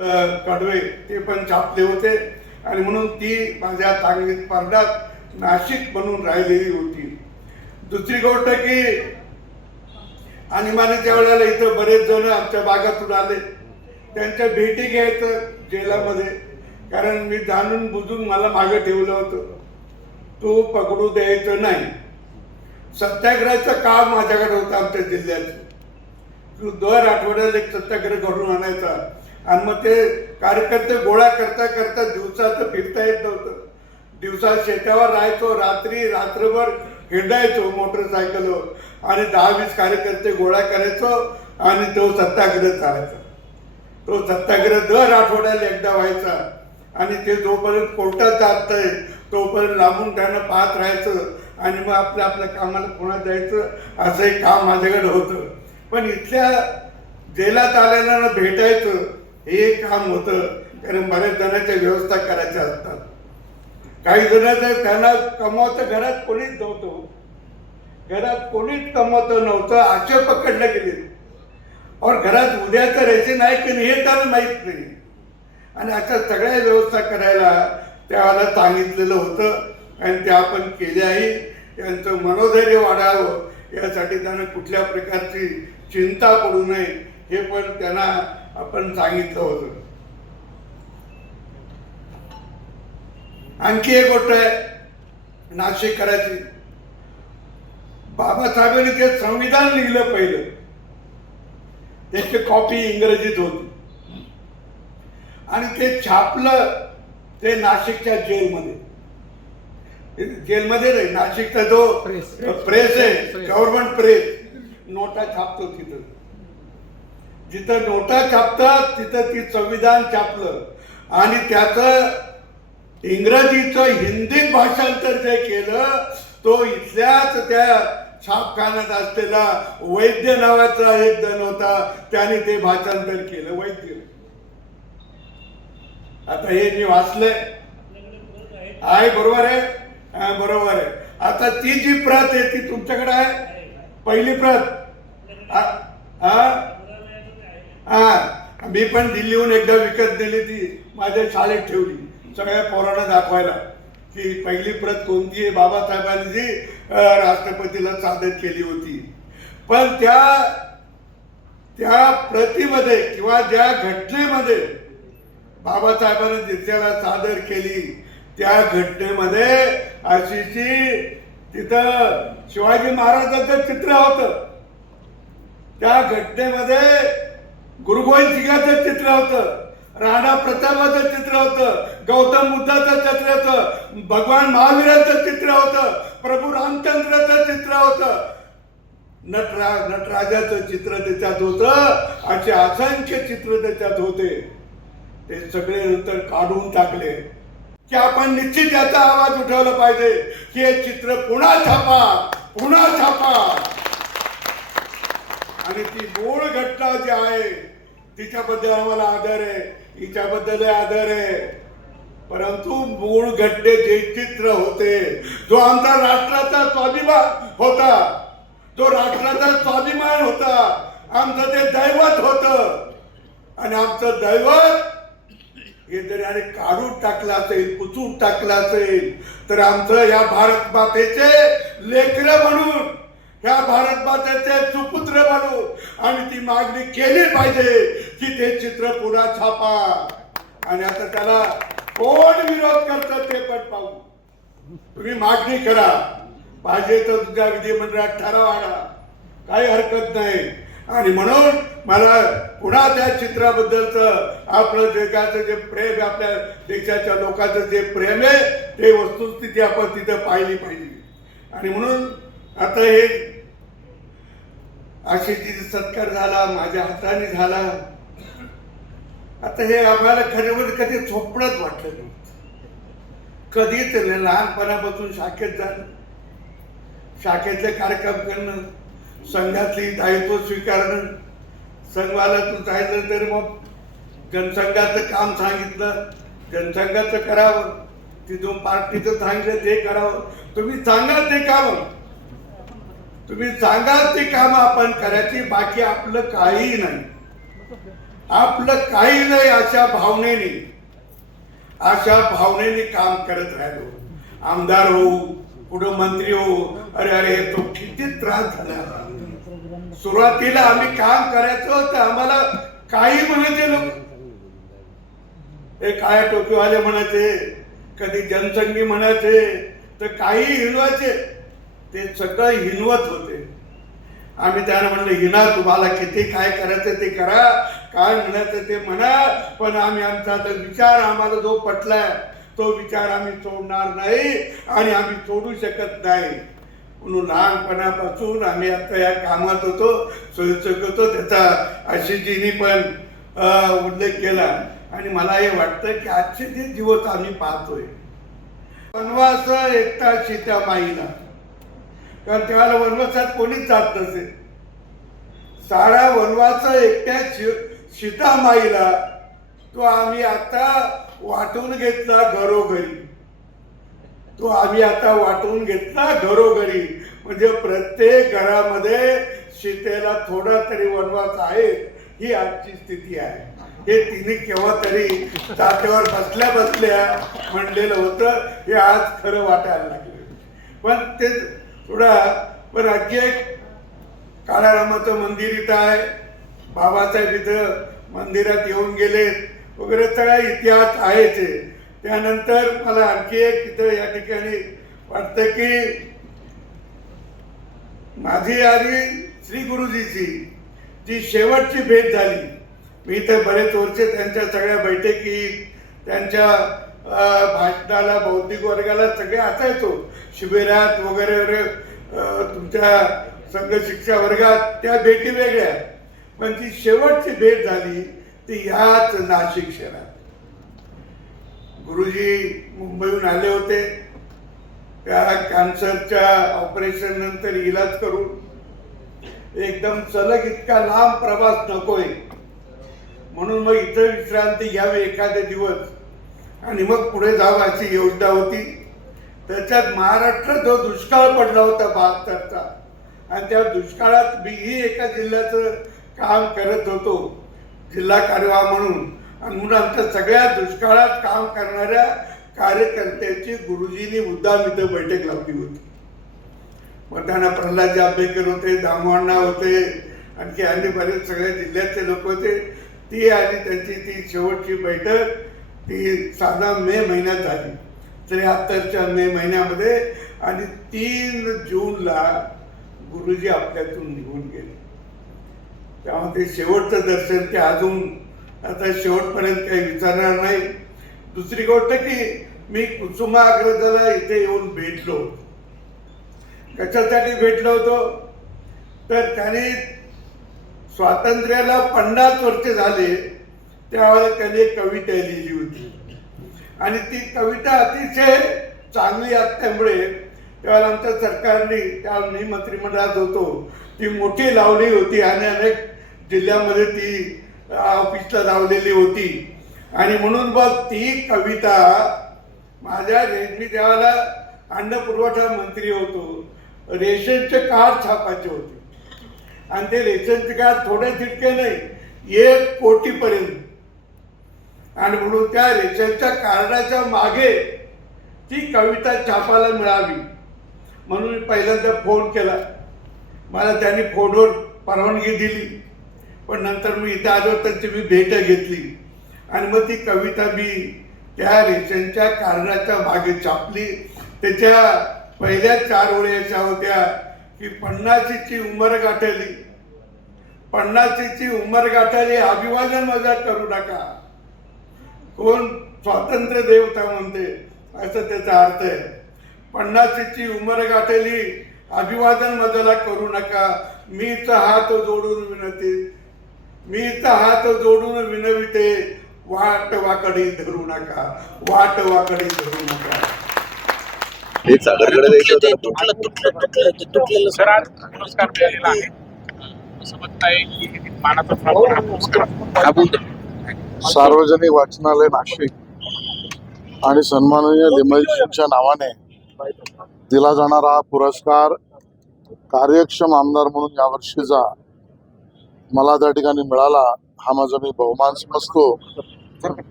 कडवे ते पण छापले होते. आणि म्हणून ती माझ्या तांगीत स्पर्धात नाशिक बनून राहिलेली होती. दुसरी गोष्ट की आणि मानेच्या वेळेला इथं बरेच जण आमच्या भागातून आले. त्यांच्या भेटी घ्यायचं जेलामध्ये. कारण मी जाणून बुजून मला मागे ठेवलं होतं. तो पकडू द्यायचं नाही. सत्याग्रहाचं काम माझ्याकडे होतं आमच्या जिल्ह्यात तू दर आठवड्याला एक सत्याग्रह घडून आणायचा. आणि मग ते कार्यकर्ते गोळा करता करता दिवसाचं फिरता येत नव्हतं. दिवसा शेतावर राहायचो रात्री रात्रभर हिंडायचो मोटरसायकलवर. आणि दहा वीस कार्यकर्ते गोळा करायचो आणि तो सत्याग्रह चालायचा. तो सत्याग्रह दर आठवड्याला एकदा व्हायचा. आणि ते जोपर्यंत कोर्टात जात आहे तोपर्यंत लांबून त्यानं पाहत राहायचं आणि मग आपल्या आपल्या कामाला पुन्हा जायचं असं एक काम माझ्याकडे होतं. पण इथल्या जेलात आल्यानं भेटायचं हे काम होतं कारण बऱ्याच जणांच्या व्यवस्था करायच्या असतात. काही जण तर त्यांना कमवतं घरात कोणीच नव्हतं. घरात कोणीच कमवतं नव्हतं आचे पकडलं गेले. और घरात उद्याचं रेशन आहे की नाही हे त्याला माहीत नाही. आणि अशा सगळ्या व्यवस्था करायला त्याला सांगितलेलं होतं आणि ते आपण केल्याही. त्यांचं मनोधैर्य वाढावं यासाठी त्यांना कुठल्या प्रकारची चिंता पडू नये हे पण त्यांना आपण सांगितलं होतं. आणखी एक गोष्ट आहे नाशिककराची बाबासाहेबांनी ते संविधान लिहिलं पहिलं. त्याची कॉपी इंग्रजीत होती. आणि ते छापलं ते नाशिकच्या जेलमध्ये. जेलमध्ये नाही नाशिकचा जो प्रेस. आहे. गव्हर्नमेंट प्रेस नोटा छापतो तिथं. जिथं नोटा छापतात तिथं ती संविधान छापलं. आणि त्याचं इंग्रजीचं हिंदीत भाषांतर जे केलं तो इथल्याच त्या छापखान्यात असलेला वैद्य नावाचा एक जण होता त्याने ते भाषांतर केलं वैद्य. आता हे मी वाचलंय. आहे बरोबर आहे? बरोबर आहे. आता ती जी प्रत आहे ती तुमच्याकडे आहे? पहिली प्रत. हा हा? मी पण दिल्लीहून एकदा विकत दिली ती माझ्या शाळेत ठेवली सगळ्या पोरांना दाखवायला की पहिली प्रत कोणती आहे बाबासाहेबांनी जी राष्ट्रपतीला सादर केली होती पण त्या त्या प्रतिमध्ये किंवा ज्या घटनेमध्ये बाबासाहेबांनी जिथ्याला सादर केली त्या घटनेमध्ये अशीची तिथं शिवाजी महाराजांचं चित्र होतं त्या घटनेमध्ये गुरु गोविंद सिंगाचं चित्र होतं राणा प्रतापाचं चित्र होतं गौतम बुद्धाचं चित्र होतं भगवान महावीराचं चित्र होतं प्रभू रामचंद्राचं चित्र होतं. नटरा नटराजाचं चित्र त्याच्यात होतं असे असंख्य चित्र त्याच्यात होते. ते सगळे नंतर काढून टाकले. की आपण निश्चित याचा आवाज उठवला पाहिजे की हे चित्र पुन्हा छापा पुन्हा छापा. आणि ती मूळ घटना जी आहे तिच्याबद्दल आम्हाला आदर आहे. हिच्याबद्दल आदर आहे. परंतु मूळ घटने जे चित्र होते जो आमचा राष्ट्राचा स्वाभिमान होता जो राष्ट्राचा स्वाभिमान होता आमचं ते दैवत होत. आणि आमचं दैवत हे जर याने काढून टाकलं असेल पुसून टाकलं असेल तर आमचं या भारत मातेचे लेकर म्हणून ह्या भारत मातेचे सुपुत्र म्हणून आणि ती मागणी केली पाहिजे की ते चित्र पुन्हा छापा. आणि आता त्याला कोण विरोध करतात ते पण पाहू. तुम्ही मागणी करा. पाहिजे तर तुझ्या विधिमंडळात ठराव आणा. काही हरकत नाही. आणि म्हणून मला पुन्हा त्या चित्राबद्दलचं आपलं जगाचं जे प्रेम आपल्या देशाच्या लोकांचं जे प्रेम आहे ते वस्तुस्थिती आपण तिथं पाहिली पाहिजे. आणि म्हणून आता हे आशेची सत्कार झाला माझ्या हाताने झाला. आता हे आम्हाला खरं कधी स्वप्नात वाटलं नव्हतं. कधीच नाही लहानपणापासून शाखेत जाणं शाखेतले कार्यक्रम करणं संघातली दायित्व स्वीकारणं संघाला तू जायचं तर मग जनसंघाचं काम सांगितलं जनसंघाचं करावं तिथून पार्टीचं सांगितलं ते करावं. तुम्ही सांगा ते काम तुम्ही सांगा ते काम आपण करायची बाकी आपलं काहीही नाही. आपलं काही नाही अशा भावनेने. अशा भावनेने काम करत राहिलो. आमदार होऊ कुठं मंत्री होऊ अरे अरे तो किती त्रास झाला. सुरुवातीला आम्ही काम करायचो तर आम्हाला काही म्हणायचे लोक. हे काय टोपीवाले म्हणायचे कधी जनसंघी म्हणायचे तर काही हिरवायचे. ते सगळं हिनवत होते. आम्ही त्यांना म्हणलं हिना तुम्हाला किती काय करायचं ते करा. काय म्हणायचं ते म्हणा. पण आम्ही आमचा तर विचार आम्हाला जो पटलाय तो विचार आम्ही सोडणार नाही आणि आम्ही सोडू शकत नाही. म्हणून लहानपणापासून आम्ही आता या कामात होतो स्वयंसेवक होतो. त्याचा आशिषजींनी पण उल्लेख केला. आणि मला हे वाटतं की आजचे जे दिवस आम्ही पाहतोय. वनवास एकटा सीता माईला कारण त्यावेळेला वनवासात कोणीच जात नसे. सारा वनवास एकट्या शि सीतामाईला तो आम्ही आता वाटून घेतला घरोघरी. तो आम्ही आता वाटून घेतला घरोघरी. म्हणजे प्रत्येक घरामध्ये सीतेला थोडा तरी वनवास आहे ही आजची स्थिती आहे. हे तिने केव्हा तरी जात्यावर बसल्या बसल्या म्हणलेलं होतं हे आज खरं वाटायला लागलं. पण ते थोडा पण आणखी एक काळारामाचं मंदिर इथं आहे. बाबासाहेब इथं मंदिरात येऊन गेले वगैरे सगळा इतिहास आहेच आहे. त्यानंतर मला आणखी एक इथं या ठिकाणी वाटतं की माझी आधी श्री गुरुजीची जी शेवटची भेट झाली. मी इथं बरेच वर्ष त्यांच्या सगळ्या बैठकीत त्यांच्या भाषणाला बौद्धिक वर्गाला सगळे असायचो शिबिरात वगैरे वगैरे तुमच्या संघ शिक्षा वर्गात त्या भेटी वेगळ्या पण ती शेवटची भेट झाली ती ह्याच नाशिक शहरात. गुरुजी मुंबईहून आले होते. त्या कॅन्सरच्या ऑपरेशन नंतर इलाज करून एकदम सलग इतका लांब प्रवास नकोय. म्हणून मग इथं विश्रांती घ्यावी एखादे दिवस. आणि मग पुढे जावं अशी योजना होती. त्याच्यात महाराष्ट्र जो दुष्काळ पडला होता बहात्तरचा आणि त्या दुष्काळात मीही एका जिल्ह्याचं काम करत होतो जिल्हा कार्यवाह म्हणून. आणि म्हणून आमच्या सगळ्या दुष्काळात काम करणाऱ्या कार्यकर्त्यांची गुरुजींनी मुद्दाम इथं बैठक लावली होती. मग त्यांना प्रल्हादजी जांभेकर होते दामवण्णा होते आणखी अन्य बरेच सगळ्या जिल्ह्यातले लोक होते. ती आणि त्यांची ती शेवटची बैठक. ती साधा मे महिन्यात झाली. त्र्याहत्तरच्या मे महिन्यामध्ये आणि तीन जूनला गुरुजी आपल्यातून निघून गेले. त्यामुळे ते शेवटचं दर्शन ते अजून आता शेवटपर्यंत काही विचारणार नाही. दुसरी गोष्ट की मी कुसुमाग्रजाला इथे येऊन भेटलो कशासाठी भेटलो होतो? तर त्याने स्वातंत्र्याला पन्नास वर्ष झाले. त्यावेळेला त्याने एक कविता लिहिली होती. आणि ती कविता अतिशय चांगली असल्यामुळे त्यावेळेला आमच्या सरकारने त्या मी मंत्रिमंडळात होतो ती मोठी लावली होती आणि अनेक जिल्ह्यामध्ये ती ऑफिसला लावलेली होती. आणि म्हणून बघ ती कविता माझ्या मी त्यावेळेला अन्न पुरवठा मंत्री होतो. रेशनचे कार्ड छापायचे होते. आणि ते रेशनचे कार्ड थोडे तितके नाही एक कोटीपर्यंत. आणि म्हणून त्या रेशनच्या कार्डाच्या मागे ती कविता छापायला मिळावी म्हणून मी पहिल्यांदा फोन केला. मला त्यांनी फोनवर परवानगी दिली. पण नंतर मी इथं आलो त्यांची मी भेट घेतली. आणि मग ती कविता मी त्या रेशनच्या कार्डाच्या मागे छापली. त्याच्या पहिल्या चार ओळ्याच्या होत्या की पन्नासीची उमर गाठली. पन्नासीची उमर गाठली अभिवादन मजा करू नका. कोण स्वातंत्र्य देवता म्हणते असं त्याचा अर्थ आहे. पन्नासीची उमर गाठली अभिवादन मजाला करू नका. मीच हात जोडून विनंती मीच हात जोडून विनविते. वाट वाकडी धरू नका वाट वाकडी धरू नका. हे सागरकडे द्यायचं तुटलं तुटलं तुटलं ते तुटलेलं सर आज पुरस्कार मिळालेला आहे. असं म्हणताय की मानाचा हा बोलतो सार्वजनिक वाचनालय नाशिक. आणि सन्माननीय लिमयजींच्या नावाने दिला जाणारा हा पुरस्कार कार्यक्षम आमदार म्हणून यावर्षीचा मला त्या ठिकाणी मिळाला. हा माझा मी बहुमान समजतो.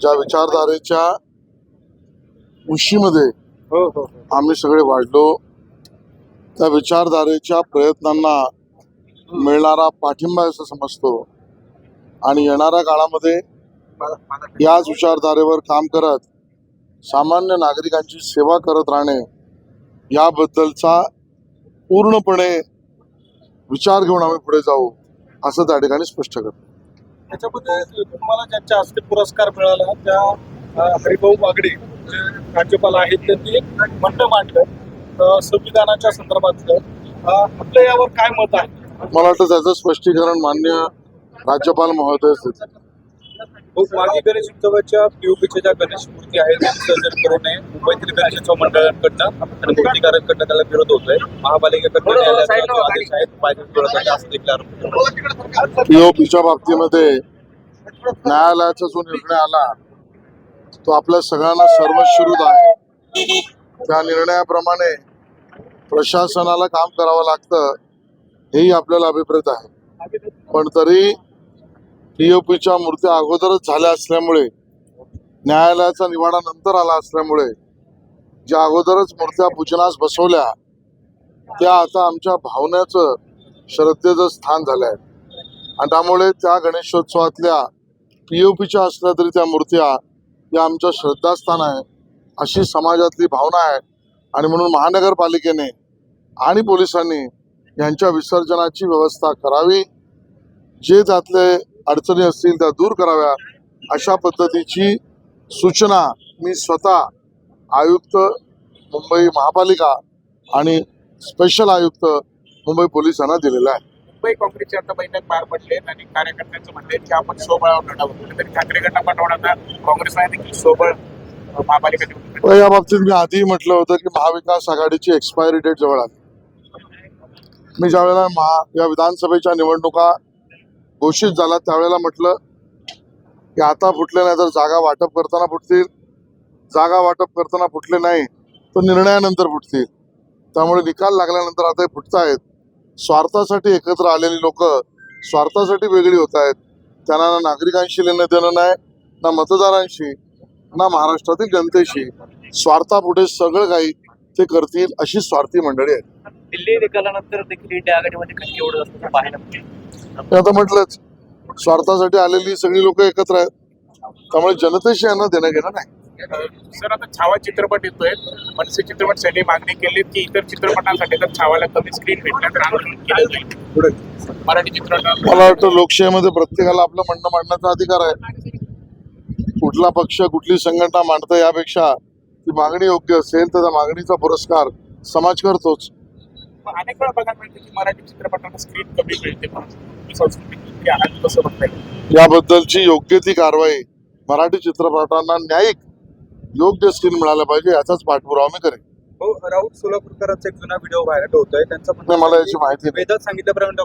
ज्या विचारधारेच्या उशीमध्ये हो हो. आम्ही सगळे वाढलो त्या विचारधारेच्या प्रयत्नांना मिळणारा पाठिंबा असं समजतो. आणि येणाऱ्या काळामध्ये याच विचारधारेवर काम करत सामान्य नागरिकांची सेवा करत राहणे याबद्दलचा पूर्णपणे विचार घेऊन आम्ही पुढे जाऊ असं त्या ठिकाणी स्पष्ट करतो. त्याच्यामध्ये तुम्हाला ज्यांच्या हस्ते पुरस्कार मिळाला त्या हरिभाऊ बागडे जे राज्यपाल आहेत त्यांनी एक म्हणणं मांडलं संविधानाच्या संदर्भातलं. आपलं यावर काय मत आहे? मला वाटतं त्याचं स्पष्टीकरण मान्य राज्यपाल हो, मागे गणेश उत्सवाच्या पीओपीच्या ज्या गणेश मूर्ती आहेत त्यांचं सर्जन करू नये मुंबईतील गणेशोत्सव मंडळांकडनं आणि मूर्तीकारांकडनं त्याला विरोध होतोय. महापालिकेकडनं. पीओपीच्या बाबतीमध्ये न्यायालयाचा जो निर्णय आला तो आपल्या सगळ्यांना सर्वश्रुत आहे. त्या निर्णयाप्रमाणे प्रशासनाला काम करावं लागतं हेही आपल्याला अभिप्रेत आहे. पण तरी डीओपीच्या मूर्त्या अगोदरच झाल्या असल्यामुळे न्यायालयाचा निवाडा नंतर आला असल्यामुळे ज्या अगोदरच मूर्त्या पूजनास बसवल्या त्या आता आमच्या भावनेचं श्रद्धेचं स्थान झालं आहे आणि त्यामुळे त्या गणेशोत्सवातल्या पीओपीच्या असल्या तरी त्या मूर्त्या या आमच्या श्रद्धास्थान आहे अशी समाजातली भावना आहे. आणि म्हणून महानगरपालिकेने आणि पोलिसांनी यांच्या विसर्जनाची व्यवस्था करावी जे त्यातले अडचणी असतील त्या दूर कराव्या अशा पद्धतीची सूचना मी स्वतः आयुक्त मुंबई महापालिका आणि स्पेशल आयुक्त मुंबई पोलिसांना दिलेला आहे. मुंबई काँग्रेसची आता बैठक पार पडली आणि कार्यकर्त्यांचं म्हणणं आहे की आपण सोबळावर लढावं कुठेतरी ठाकरे गटापाठवून आता काँग्रेसला देखील सोबळ महापालिका या बाबतीत मी आधी म्हटलं होतं की महाविकास आघाडीची एक्सपायरी डेट जवळ आली. मी ज्यावेळेला महा या विधानसभेच्या निवडणुका घोषित झाला. त्यावेळेला म्हटलं की आता फुटले नाही तर जागा वाटप करताना फुटतील. जागा वाटप करताना फुटले नाही तर निर्णयानंतर फुटतील. त्यामुळे निकाल लागल्यानंतर आता हे फुटतायत. स्वार्थासाठी एकत्र आलेली लोक स्वार्थासाठी वेगळी होत आहेत त्यांना ना नागरिकांशी लेणं देणं नाही ना मतदारांशी ना महाराष्ट्रातील जनतेशी. स्वार्थापुढे सगळं काही ते करतील अशी स्वार्थी मंडळी आहेत. दिल्ली निकालानंतर देखील इंडिया आघाडीमध्ये कधी एवढं असतं पाहायला मी आता म्हटलंच स्वार्थासाठी आलेली सगळी लोक एकत्र आहेत. त्यामुळे जनतेशी यांना देणं घेणं नाही. सर आता छावा चित्रपट येतोय. मनसे चित्रपट सैनी मागणी केली की इतर चित्रपटांसाठी तर छावाला कमी स्क्रीन भेटल्या तर आंदोलन केलं जाईल. मराठी चित्रपट मला वाटतं लोकशाहीमध्ये प्रत्येकाला आपलं म्हणणं मांडण्याचा अधिकार आहे. कुठला पक्ष कुठली संघटना मांडतं यापेक्षा ती मागणी योग्य असेल तर त्या मागणीचा पुरस्कार समाज करतोच. अनेक वेळा बघायला मिळते की मराठी चित्रपटांना स्क्रीन कमी मिळते कसं येईल. याबद्दलची योग्य ती कारवाई मराठी चित्रपटांना न्यायिक योग्य स्क्रीन मिळायला पाहिजे याचाच पाठपुरावा मी करेन. हो राऊत सोलापूरकरांचा एक जुना व्हिडिओ व्हायरल होतोय. त्यांचं मला याची माहिती वेदात सांगितल्याप्रमाणे